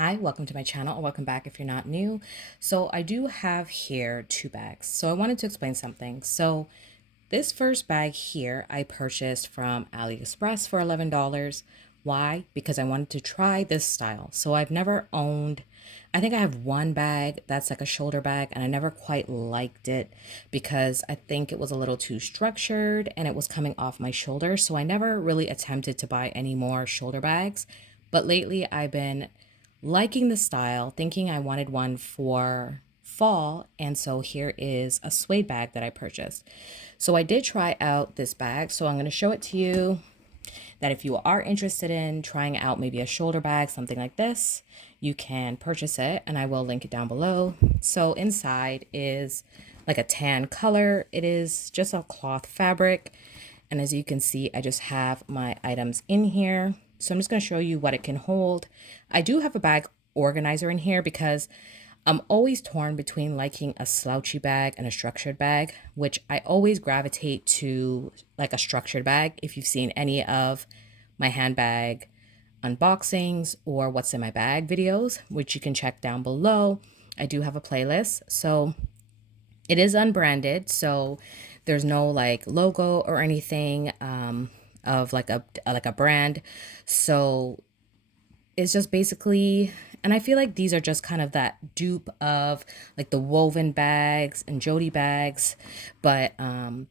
Hi, welcome to my channel, or welcome back if you're not new. So I do have here two bags. So I wanted to explain something. So this first bag here I purchased from AliExpress for $11. Why? Because I wanted to try this style. So I've never owned, I think I have one bag that's like a shoulder bag, and I never quite liked it because I think it was a little too structured and it was coming off my shoulder. So I never really attempted to buy any more shoulder bags. But lately I've been liking the style, thinking I wanted one for fall, and so here is a suede bag that I purchased. So I did try out this bag, so I'm going to show it to you that if you are interested in trying out maybe a shoulder bag, something like this, you can purchase it, and I will link it down below. So inside is like a tan color. It is just a cloth fabric, and as you can see, I just have my items in here. So I'm just going to show you what it can hold. I do have a bag organizer in here because I'm always torn between liking a slouchy bag and a structured bag, which I always gravitate to like a structured bag. If you've seen any of my handbag unboxings or what's in my bag videos, which you can check down below, I do have a playlist. So it is unbranded, so there's no like logo or anything of like a brand. So it's just basically, and I feel like these are just kind of that dupe of like the woven bags and Jody bags, but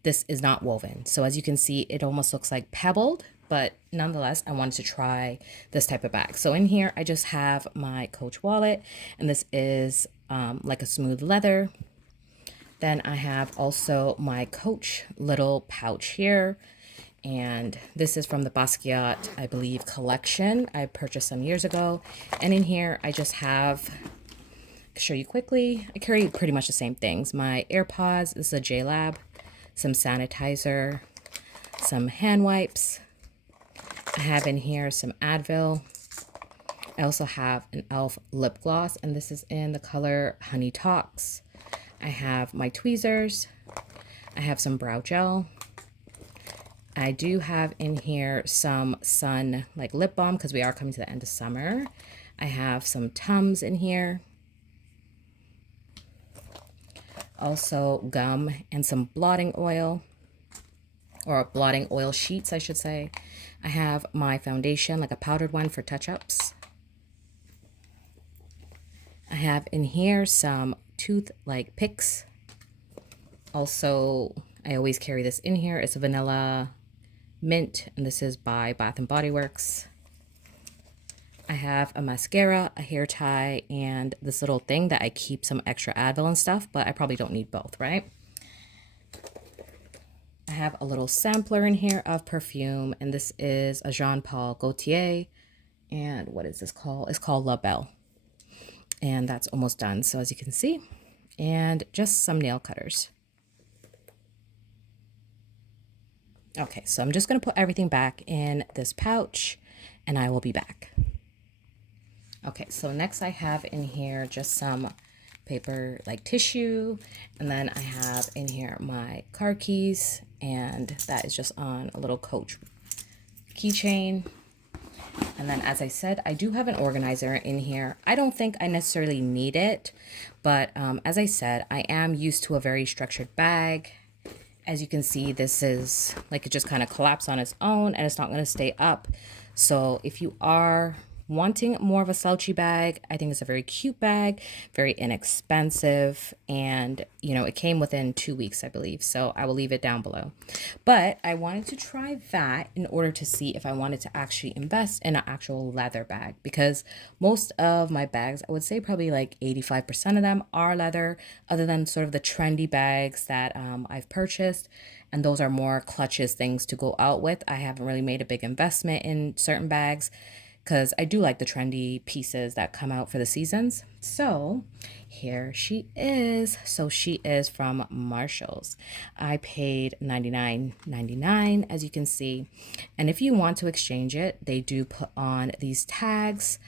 this is not woven. So as you can see, it almost looks like pebbled, but nonetheless, I wanted to try this type of bag. So in here, I just have my Coach wallet, and this is like a smooth leather. Then I have also my Coach little pouch here. And this is from the Basquiat, I believe, collection I purchased some years ago. And in here, I just have, to show you quickly, I carry pretty much the same things. My AirPods, this is a JLab, some sanitizer, some hand wipes. I have in here some Advil. I also have an e.l.f. lip gloss, and this is in the color Honey Talks. I have my tweezers. I have some brow gel. I do have in here some sun like lip balm because we are coming to the end of summer. I have some Tums in here. Also gum and some blotting oil, or blotting oil sheets, I should say. I have my foundation, like a powdered one for touch-ups. I have in here some tooth like picks. Also, I always carry this in here. It's a vanilla mint, and this is by Bath and Body Works. I have a mascara, a hair tie, and this little thing that I keep some extra Advil and stuff, but I probably don't need both, right? I have a little sampler in here of perfume, and this is a Jean Paul Gaultier. And what is this called? It's called La Belle. And that's almost done, so as you can see. And just some nail cutters. Okay, so I'm just going to put everything back in this pouch, and I will be back. Okay, so next I have in here just some paper like tissue, and then I have in here my car keys, and that is just on a little Coach keychain. And then, as I said, I do have an organizer in here. I don't think I necessarily need it, but as I said, I am used to a very structured bag. As you can see, this is like it just kind of collapsed on its own, and it's not going to stay up. So if you are wanting more of a slouchy bag, I think it's a very cute bag, very inexpensive, and you know, it came within 2 weeks, I believe. So I will leave it down below. But I wanted to try that in order to see if I wanted to actually invest in an actual leather bag, because most of my bags, I would say probably like 85% of them are leather, other than sort of the trendy bags that I've purchased. And those are more clutches, things to go out with. I haven't really made a big investment in certain bags because I do like the trendy pieces that come out for the seasons. So here she is. So she is from Marshalls. I paid $99.99, as you can see. And if you want to exchange it, they do put on these tags.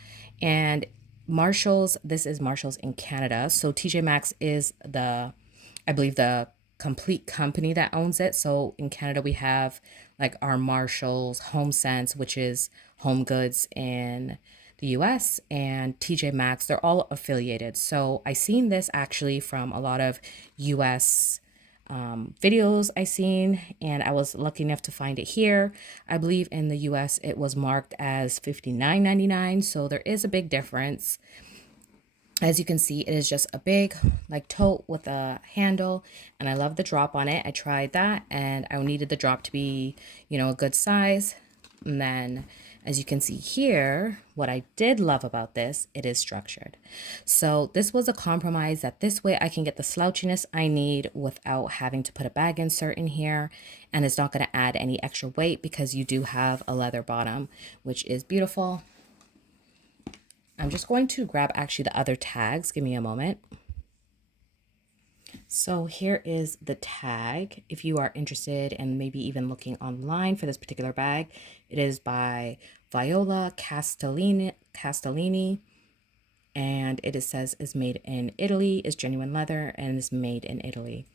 And Marshalls, this is Marshalls in Canada. So TJMAXX is the, I believe, the complete company that owns it. So in Canada, we have like our Marshalls, Home Sense, which is Home Goods in the US and TJMAXX, they're all affiliated. So I seen this actually from a lot of US videos I seen, and I was lucky enough to find it here. I believe in the US it was marked as $59.99, so there is a big difference. As you can see, it is just a big like tote with a handle, and I love the drop on it. I tried that and I needed the drop to be, a good size. And then as you can see here, what I did love about this, it is structured. So this was a compromise that this way I can get the slouchiness I need without having to put a bag insert in here. And it's not going to add any extra weight because you do have a leather bottom, which is beautiful. I'm just going to grab actually the other tags. Give me a moment. So here is the tag. If you are interested and maybe even looking online for this particular bag, it is by Viola Castellini, and it says is made in Italy, is genuine leather, and is made in Italy.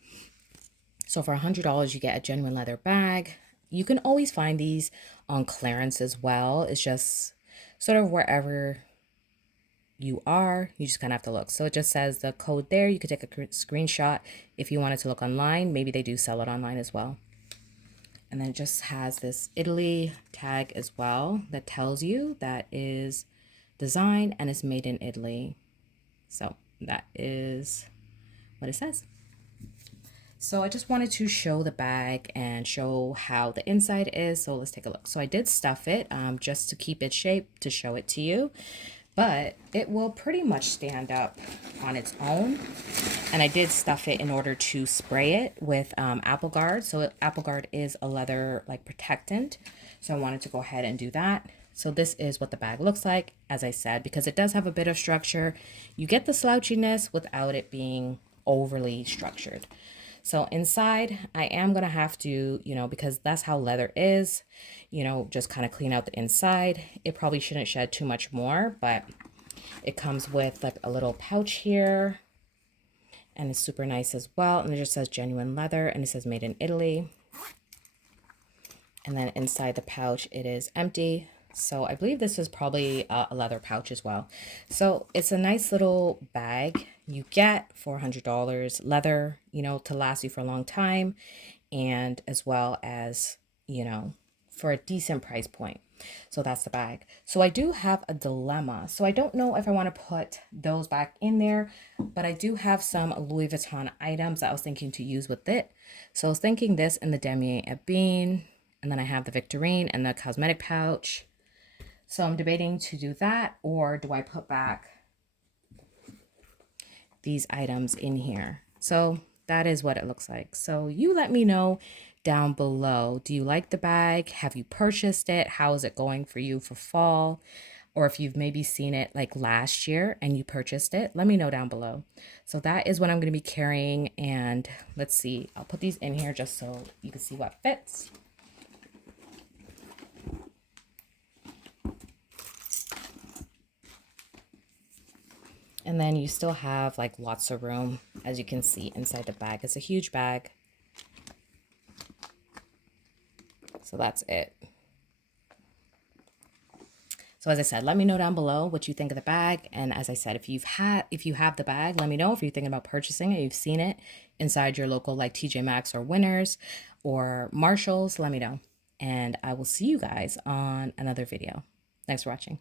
So for $100, you get a genuine leather bag. You can always find these on clearance as well. It's just sort of wherever you just kind of have to look. So it just says the code there. You could take a screenshot if you wanted to look online. Maybe they do sell it online as well. And then it just has this Italy tag as well that tells you that is designed and is made in Italy. So that is what it says. So I just wanted to show the bag and show how the inside is. So let's take a look. So I did stuff it just to keep its shape to show it to you. But it will pretty much stand up on its own. And I did stuff it in order to spray it with Apple Guard. So Apple Guard is a leather like protectant. So I wanted to go ahead and do that. So this is what the bag looks like, as I said, because it does have a bit of structure. You get the slouchiness without it being overly structured. So inside, I am going to have to, because that's how leather is, just kind of clean out the inside. It probably shouldn't shed too much more, but it comes with like a little pouch here, and it's super nice as well. And it just says genuine leather, and it says made in Italy. And then inside the pouch, it is empty. So I believe this is probably a leather pouch as well. So it's a nice little bag you get for $100, leather, to last you for a long time, and as well as, for a decent price point. So that's the bag. So I do have a dilemma. So I don't know if I want to put those back in there, but I do have some Louis Vuitton items that I was thinking to use with it. So I was thinking this in the Damier Ebene, and then I have the Victorine and the cosmetic pouch. So I'm debating to do that, or do I put back these items in here? So that is what it looks like. So you let me know down below. Do you like the bag? Have you purchased it? How is it going for you for fall? Or if you've maybe seen it like last year and you purchased it, let me know down below. So that is what I'm going to be carrying. And let's see, I'll put these in here just so you can see what fits. And then you still have like lots of room, as you can see inside the bag. It's a huge bag. So that's it. So as I said, let me know down below what you think of the bag. And as I said, if you have the bag, let me know if you're thinking about purchasing it, you've seen it inside your local like TJMAXX or Winners or Marshalls, let me know. And I will see you guys on another video. Thanks for watching.